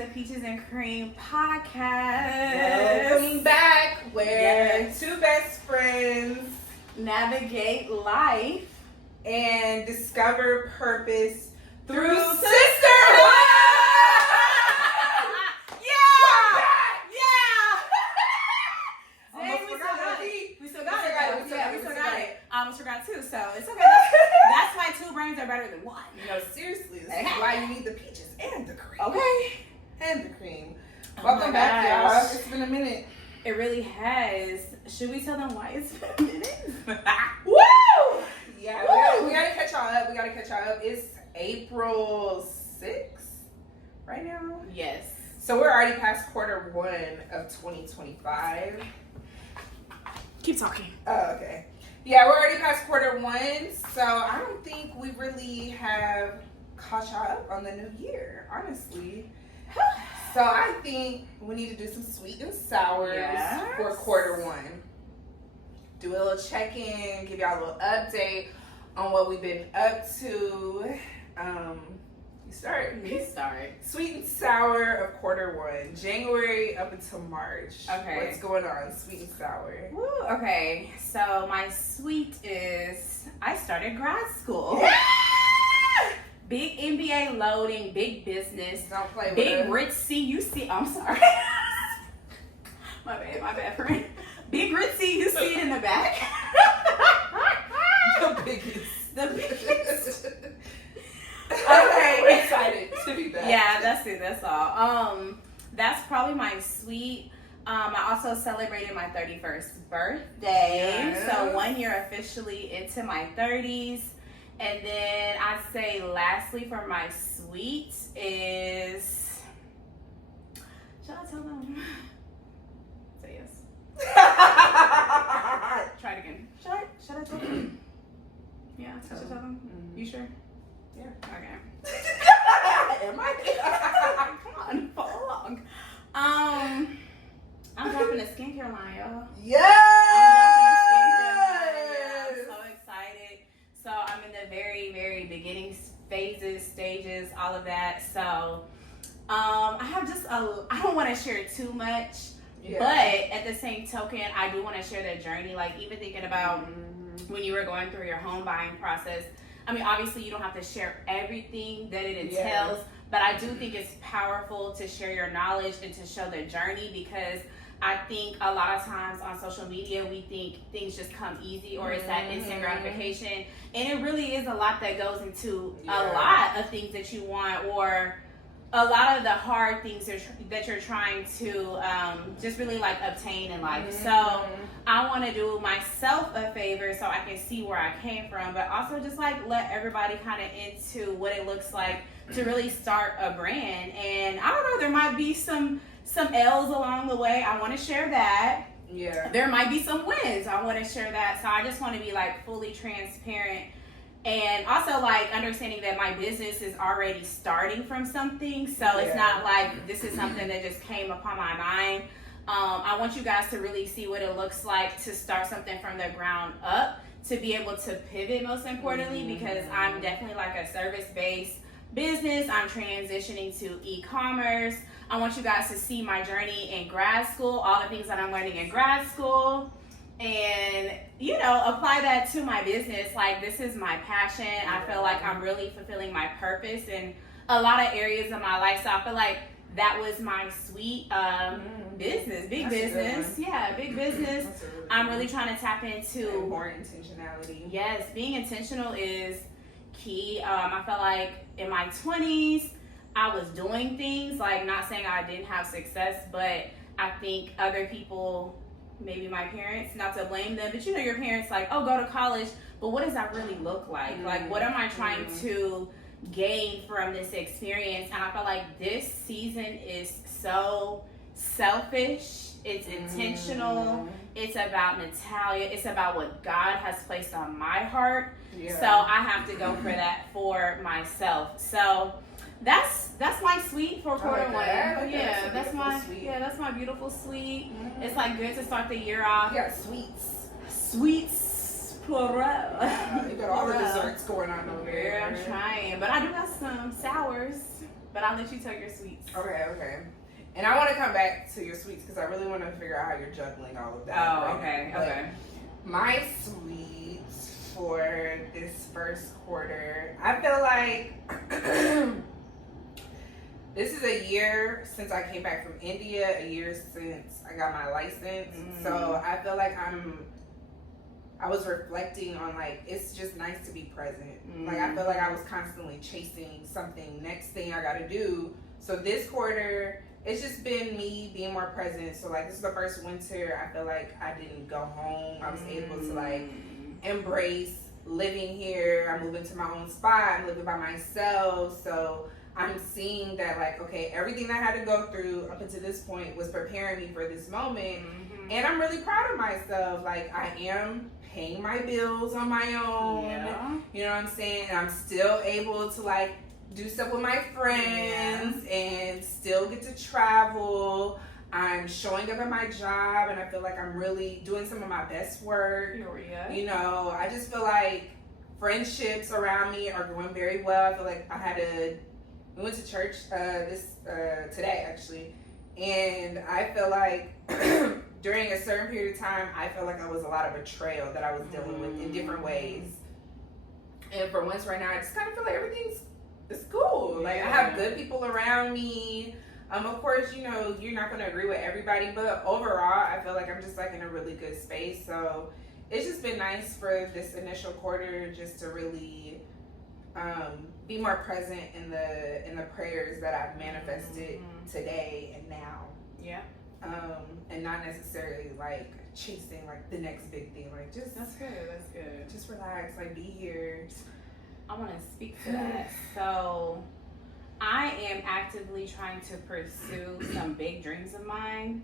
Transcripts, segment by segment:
the Peaches and Cream podcast. Welcome back, where two best friends navigate life and discover purpose through sisterhood. I almost forgot too, so it's okay. That's why two brains are better than one. No, seriously, this is why you need the peaches and the cream. Okay. And the cream. Welcome back, y'all. It's been a minute. It really has. Should we tell them why it's been a minute? Woo! Yeah, we gotta catch y'all up. It's April 6th right now. Yes. So we're already past quarter one of 2025. Keep talking. Oh, okay. Yeah, we're already past quarter one, so I don't think we really have caught y'all up on the new year, honestly. So I think we need to do some sweet and sours for quarter one. Do a little check-in, give y'all a little update on what we've been up to. You start. Sweet and sour of quarter one. January up until March. Okay. What's going on, sweet and sour? Woo, okay. So my sweet is I started grad school. Yeah! Big MBA loading, big business. Don't play with big it. ritzy UC. I'm sorry. my bad friend. Big ritzy, you see it in the back. The biggest. Okay. We're excited to be back. Yeah, that's it. That's all. That's probably my sweet. I also celebrated my 31st birthday. Yes. So 1 year officially into my 30s. And then I'd say lastly for my sweet is, should I tell them? Say yes. Try it again. Should I tell them? Yeah, I should tell them. Mm-hmm. You sure? Yeah. Okay. Am I? Come on, follow along. I'm dropping a skincare line, y'all. I'm so excited. So I'm in the very, very beginning stages, all of that. So I have I don't want to share too much, but at the same token, I do want to share the journey. Like even thinking about when you were going through your home buying process. I mean, obviously you don't have to share everything that it entails, but I do think it's powerful to share your knowledge and to show the journey, because I think a lot of times on social media, we think things just come easy or it's that instant gratification. And it really is a lot that goes into a lot of things that you want, or a lot of the hard things that you're trying to just really like obtain in life. So I want to do myself a favor so I can see where I came from, but also just like let everybody kind of into what it looks like to really start a brand. And I don't know, there might be some L's along the way. I want to share that. Yeah. There might be some wins. I want to share that. So I just want to be like fully transparent. And also like understanding that my business is already starting from something. So it's not like this is something that just came upon my mind. I want you guys to really see what it looks like to start something from the ground up, to be able to pivot most importantly, because I'm definitely like a service-based business. I'm transitioning to e-commerce. I want you guys to see my journey in grad school, all the things that I'm learning in grad school, and, you know, apply that to my business. Like, this is my passion. I feel like I'm really fulfilling my purpose in a lot of areas of my life. So I feel like that was my sweet business, big business. Yeah, big business. I'm really trying to tap into more intentionality. Yes, being intentional is key. I felt like in my 20s, I was doing things, like not saying I didn't have success, but I think other people, maybe my parents, not to blame them, but you know your parents like, oh, go to college, but what does that really look like? Like, what am I trying to gain from this experience? And I feel like this season is so selfish. It's intentional. It's about Natalya. It's about what God has placed on my heart. So I have to go for that for myself. So that's my sweet for quarter one. That's my beautiful sweet. It's like good to start the year off. You got sweets, plural. You got all the desserts going on over here. Yeah, I'm trying, but I do got some sours. But I'll let you tell your sweets. Okay. And I want to come back to your sweets because I really want to figure out how you're juggling all of that. Oh, right? okay, But okay. my sweets for this first quarter, I feel like this is a year since I came back from India, a year since I got my license. So I feel like I was reflecting on like, it's just nice to be present. Like I feel like I was constantly chasing something, next thing I gotta do. So this quarter, it's just been me being more present. So like this is the first winter I feel like I didn't go home. I was able to like embrace living here. I'm moving to my own spot. I'm living by myself. So I'm seeing that like, okay, everything that I had to go through up until this point was preparing me for this moment. And I'm really proud of myself. Like I am paying my bills on my own. Yeah. You know what I'm saying? And I'm still able to like do stuff with my friends and still get to travel. I'm showing up at my job and I feel like I'm really doing some of my best work. You know, I just feel like friendships around me are going very well. I feel like we went to church today actually, and I feel like during a certain period of time, I felt like I was a lot of betrayal that I was dealing with in different ways. And for once right now, I just kind of feel like it's cool. Like I have good people around me. Of course, you know, you're not going to agree with everybody, but overall, I feel like I'm just like in a really good space. So it's just been nice for this initial quarter just to really be more present in the prayers that I've manifested today and now. Yeah. And not necessarily like chasing like the next big thing. Like just That's good. Just relax, like be here. I want to speak to that. So I am actively trying to pursue some big dreams of mine,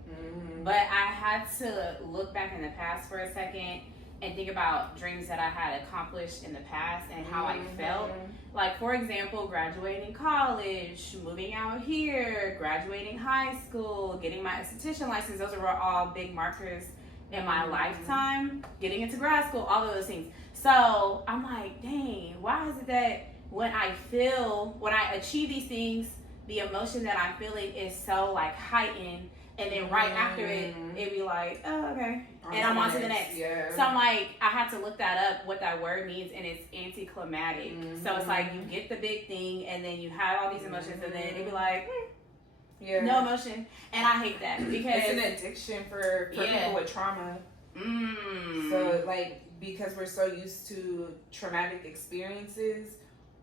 but I had to look back in the past for a second and think about dreams that I had accomplished in the past and how I felt. Like, for example, graduating college, moving out here, graduating high school, getting my esthetician license. Those are all big markers in my lifetime. Getting into grad school, all of those things. So I'm like, dang, why is it that when I achieve these things, the emotion that I'm feeling is so like heightened, and then right after it'd be like, oh, okay. And I'm on to the next. Yeah. So I'm like, I had to look that up, what that word means, and it's anticlimactic. So it's like you get the big thing, and then you have all these emotions, and then it'd be like, no emotion. And I hate that because it's an addiction for people with trauma. So like, because we're so used to traumatic experiences,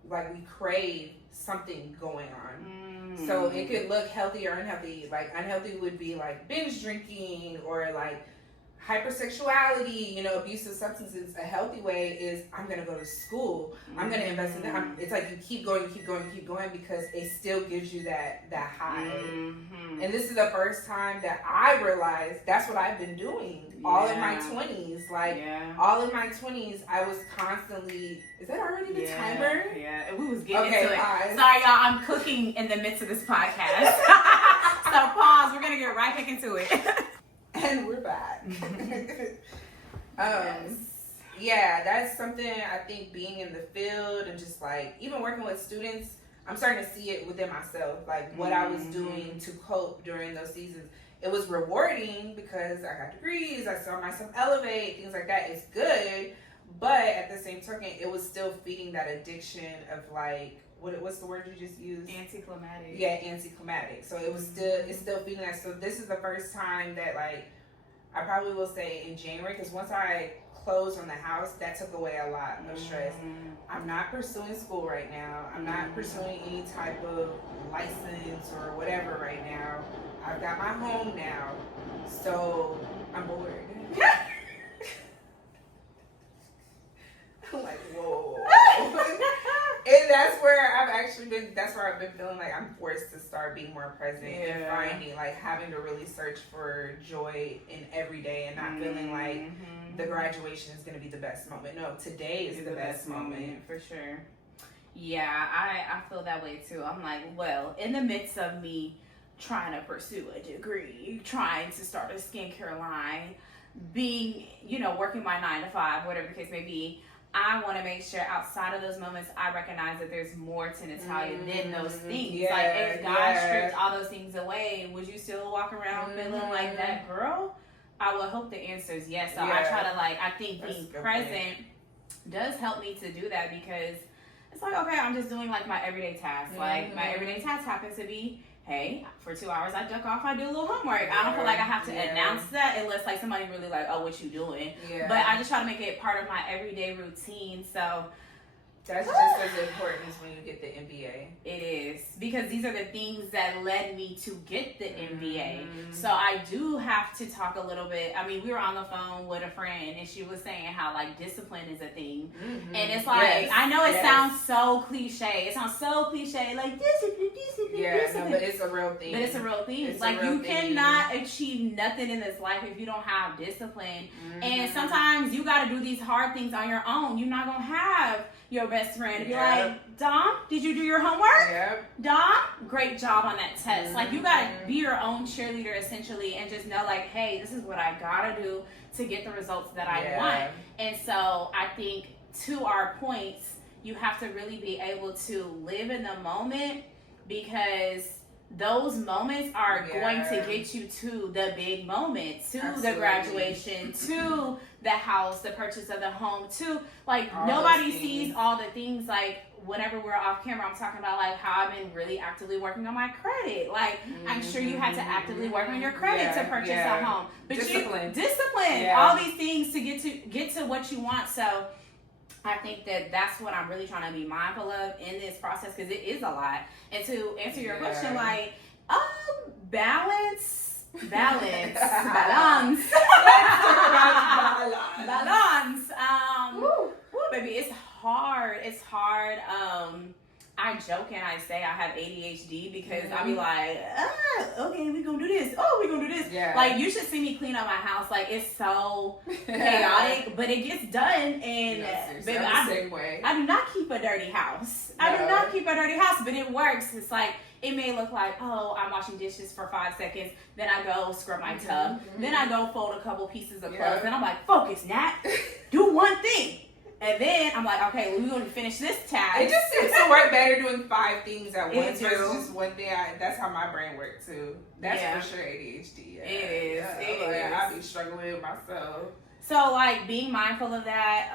like we crave something going on. So it could look healthy or unhealthy. Like unhealthy would be like binge drinking or like hypersexuality, you know, abusive substances. A healthy way is I'm going to go to school. I'm going to invest in that. It's like you keep going because it still gives you that high. And this is the first time that I realized that's what I've been doing all in my 20s. Like all in my 20s, I was constantly, is that already the timer? Yeah, and we was getting into it. Pause. Sorry, y'all, I'm cooking in the midst of this podcast. So pause, we're going to get right back into it. And we're back. Yeah, that's something I think being in the field and just like even working with students, I'm starting to see it within myself. Like what I was doing to cope during those seasons. It was rewarding because I got degrees, I saw myself elevate, things like that. It's good. But at the same token, it was still feeding that addiction of like, what's the word you just used? Anticlimactic. Yeah, anticlimactic. So it's still feeling that. So this is the first time that like I probably will say in January, because once I closed on the house, that took away a lot of stress. I'm not pursuing school right now. I'm not pursuing any type of license or whatever right now. I've got my home now, so I'm bored. I'm like, whoa. And that's where I've been feeling like I'm forced to start being more present and finding, like, having to really search for joy in every day and not feeling like the graduation is going to be the best moment. No, today is the best moment. For sure. Yeah, I feel that way too. I'm like, well, in the midst of me trying to pursue a degree, trying to start a skincare line, being, working my 9 to 5, whatever the case may be, I want to make sure outside of those moments, I recognize that there's more to Natalya than those things. Yeah, like, if God stripped all those things away, would you still walk around feeling like that girl? I would hope the answer is yes. So I try to, like, I think being present does help me to do that, because it's like, okay, I'm just doing, like, my everyday tasks. Like, my everyday task happens to be, hey, for 2 hours I duck off, I do a little homework. I don't feel like I have to announce that unless, like, somebody really like, oh, what you doing? But I just try to make it part of my everyday routine. So that's just as important as when you get the MBA. It is, because these are the things that led me to get the MBA. So I do have to talk a little bit. I mean, we were on the phone with a friend, and she was saying how, like, discipline is a thing. And it's like, I know it sounds so cliche. It sounds so cliche, like discipline. No, but it's a real thing. But it's a real thing. It's like, you cannot achieve nothing in this life if you don't have discipline. And sometimes you got to do these hard things on your own. You're not going to have your best friend be like, Dom, did you do your homework? Dom, great job on that test. Like, you gotta be your own cheerleader essentially, and just know, like, hey, this is what I gotta do to get the results that I want. And so I think, to our points, you have to really be able to live in the moment, because those moments are going to get you to the big moment, to the graduation, to the house, the purchase of the home, to, like, all nobody sees all the things. Like, whenever we're off camera, I'm talking about, like, how I've been really actively working on my credit. Like, I'm sure you had to actively work on your credit to purchase a home. But discipline, all these things to get to what you want. So I think that that's what I'm really trying to be mindful of in this process, because it is a lot. And to answer your question, like, balance. Balance. Baby, it's hard. I joke and I say I have ADHD, because I be like, okay, we gonna do this. Oh, we gonna do this. Like, you should see me clean up my house. Like, it's so chaotic, but it gets done. And baby, I do not keep a dirty house. I do not keep a dirty house, but it works. It's like, it may look like, oh, I'm washing dishes for 5 seconds, then I go scrub my tub, then I go fold a couple pieces of clothes, and I'm like, focus, Nat, do one thing. And then I'm like, okay, well, we're going to finish this task. It just seems to work better doing 5 things at once versus just one thing. That's how my brain works too. That's for sure ADHD. It is. I be struggling with myself. So, like, being mindful of that,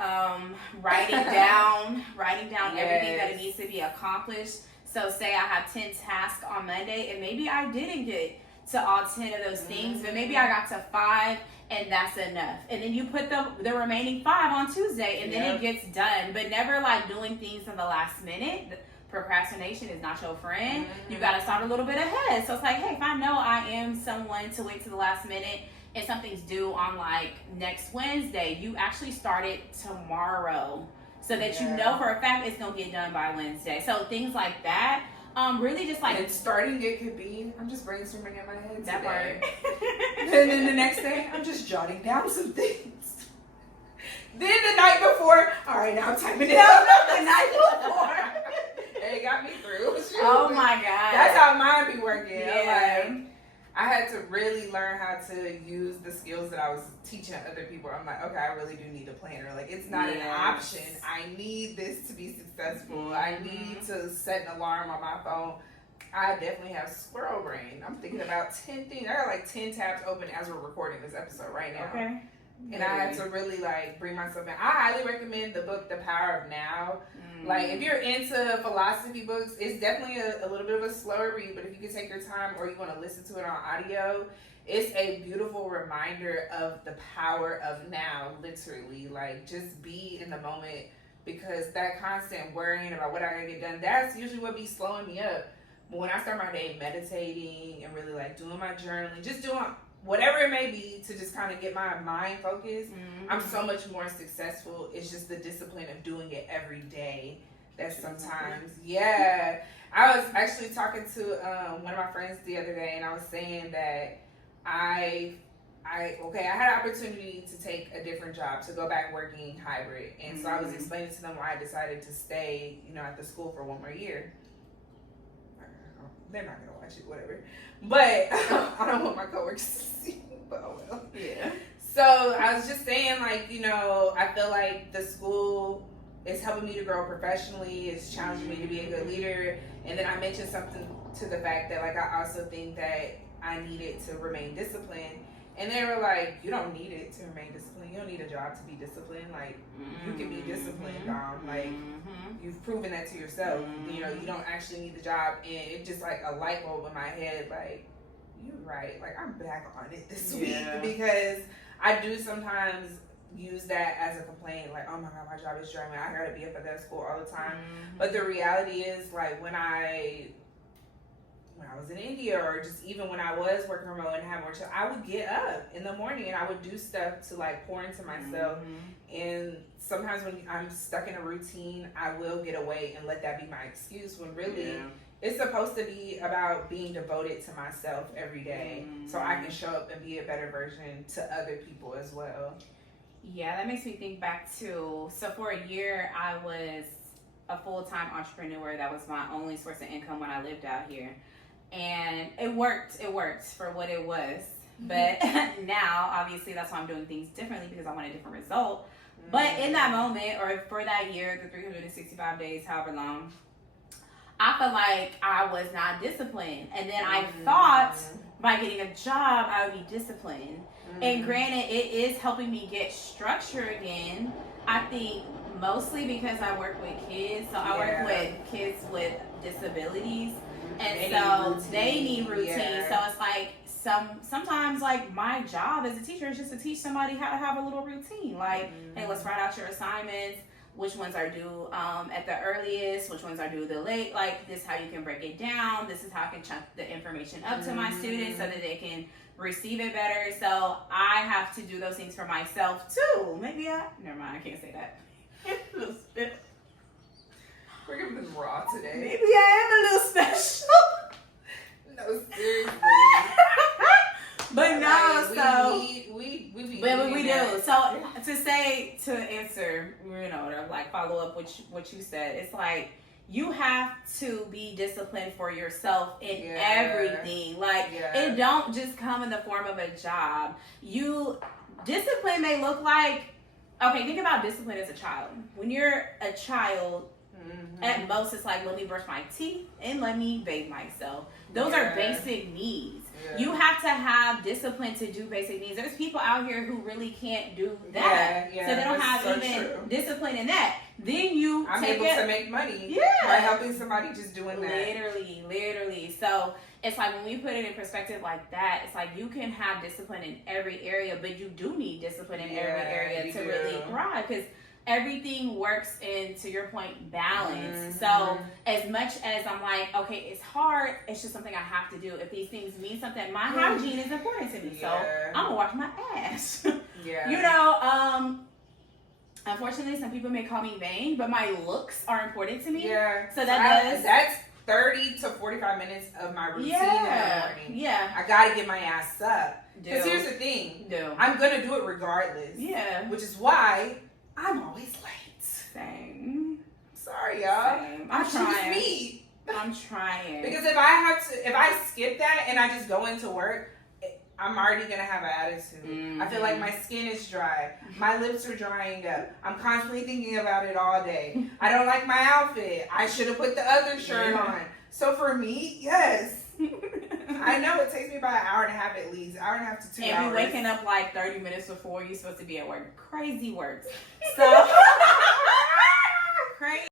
writing down everything that it needs to be accomplished. So, say I have 10 tasks on Monday, and maybe I didn't get to all 10 of those things, but maybe I got to 5, and that's enough. And then you put the remaining 5 on Tuesday, and then it gets done. But never, like, doing things in the last minute. Procrastination is not your friend. You got to start a little bit ahead. So, it's like, hey, if I know I am someone to wait to the last minute, and something's due on, like, next Wednesday, you actually start it tomorrow, so that you know for a fact it's going to get done by Wednesday. So things like that, really just like... And starting it could be, I'm just brainstorming in my head that today. And then the next day, I'm just jotting down some things. Then the night before, all right, now I'm typing it out. The night before. It got me through. Oh my God. That's how mine be working. Yeah. Like, I had to really learn how to use the skills that I was teaching other people. I'm like, okay, I really do need a planner. Like, it's not an option. I need this to be successful. I need to set an alarm on my phone. I definitely have squirrel brain. I'm thinking about 10 things. I got like 10 tabs open as we're recording this episode right now. Okay. And I had to really, like, bring myself in. I highly recommend the book, The Power of Now. Like, if you're into philosophy books, it's definitely a little bit of a slower read, but if you can take your time or you want to listen to it on audio, it's a beautiful reminder of the power of now, literally. Like, just be in the moment, because that constant worrying about what I gotta get done, that's usually what be slowing me up. But when I start my day meditating and really, like, doing my journaling, just doing whatever it may be to just kind of get my mind focused, I'm so much more successful. It's just the discipline of doing it every day that sometimes, I was actually talking to one of my friends the other day, and I was saying that I had an opportunity to take a different job, to go back working hybrid. And so I was explaining to them why I decided to stay, at the school for 1 more year. They're not going to watch it, whatever. But I don't want my coworkers to see, but oh well. Yeah. So So I was just saying, like, you know, I feel like the school is helping me to grow professionally. It's challenging me to be a good leader. And then I mentioned something to the fact that, like, I also think that I needed to remain disciplined. And they were like, you don't need it to remain disciplined. You don't need a job to be disciplined. Like, you can be disciplined, Dom. Like, you've proven that to yourself. You know, you don't actually need the job. And it just, like, a light bulb in my head, like, you're right. Like, I'm back on it this week because I do sometimes use that as a complaint. Like, oh my God, my job is draining. I gotta be up at that school all the time. But the reality is, like, when I was in India, or just even when I was working remote and had more chill, I would get up in the morning and I would do stuff to, like, pour into myself. And sometimes when I'm stuck in a routine, I will get away and let that be my excuse, when really it's supposed to be about being devoted to myself every day so I can show up and be a better version to other people as well. Yeah, that makes me think back to, so for a year I was a full-time entrepreneur. That was my only source of income when I lived out here. And it worked for what it was. But now, obviously, that's why I'm doing things differently, because I want a different result. But in that moment, or for that year, the 365 days, however long, I felt like I was not disciplined. And then I thought by getting a job, I would be disciplined. And granted, it is helping me get structure again. I think mostly because I work with kids. So I work with kids with disabilities. And so they need routine. So it's like sometimes, like, my job as a teacher is just to teach somebody how to have a little routine. Like, hey, let's write out your assignments. Which ones are due at the earliest? Which ones are due the late? Like, this is how you can break it down. This is how I can chunk the information up to my students so that they can receive it better. So I have to do those things for myself too. Never mind, I can't say that. We're giving them raw today. Maybe I am a little special. No, seriously. But no, so we do. So to answer, you know, to, like, follow up what you said, it's like you have to be disciplined for yourself in everything. Like, it don't just come in the form of a job. Discipline may look like, okay, think about discipline as a child. When you're a child, at most it's like, let me brush my teeth and let me bathe myself. Those are basic needs. You have to have discipline to do basic needs. There's people out here who really can't do that. So they don't have discipline in that. Then I'm able to make money by helping somebody just doing that. Literally. So it's like, when we put it in perspective like that, it's like you can have discipline in every area, but you do need discipline in every area to really thrive, because everything works in, to your point, balance. So as much as I'm like, okay, it's hard, it's just something I have to do. If these things mean something, my hygiene is important to me. So I'm gonna wash my ass. You know, unfortunately, some people may call me vain, but my looks are important to me. So that's 30 to 45 minutes of my routine in the morning. I gotta get my ass up. Because here's the thing. I'm gonna do it regardless. Which is why I'm always late. Same. Sorry, y'all. I'm trying. Me. I'm trying. Because if I skip that and I just go into work, I'm already gonna have an attitude. I feel like my skin is dry. My lips are drying up. I'm constantly thinking about it all day. I don't like my outfit. I should have put the other shirt on. So for me, yes. I know it takes me about an hour and a half at least. Hour and a half to 2 hours. And you're waking up like 30 minutes before you're supposed to be at work. Crazy work. So crazy.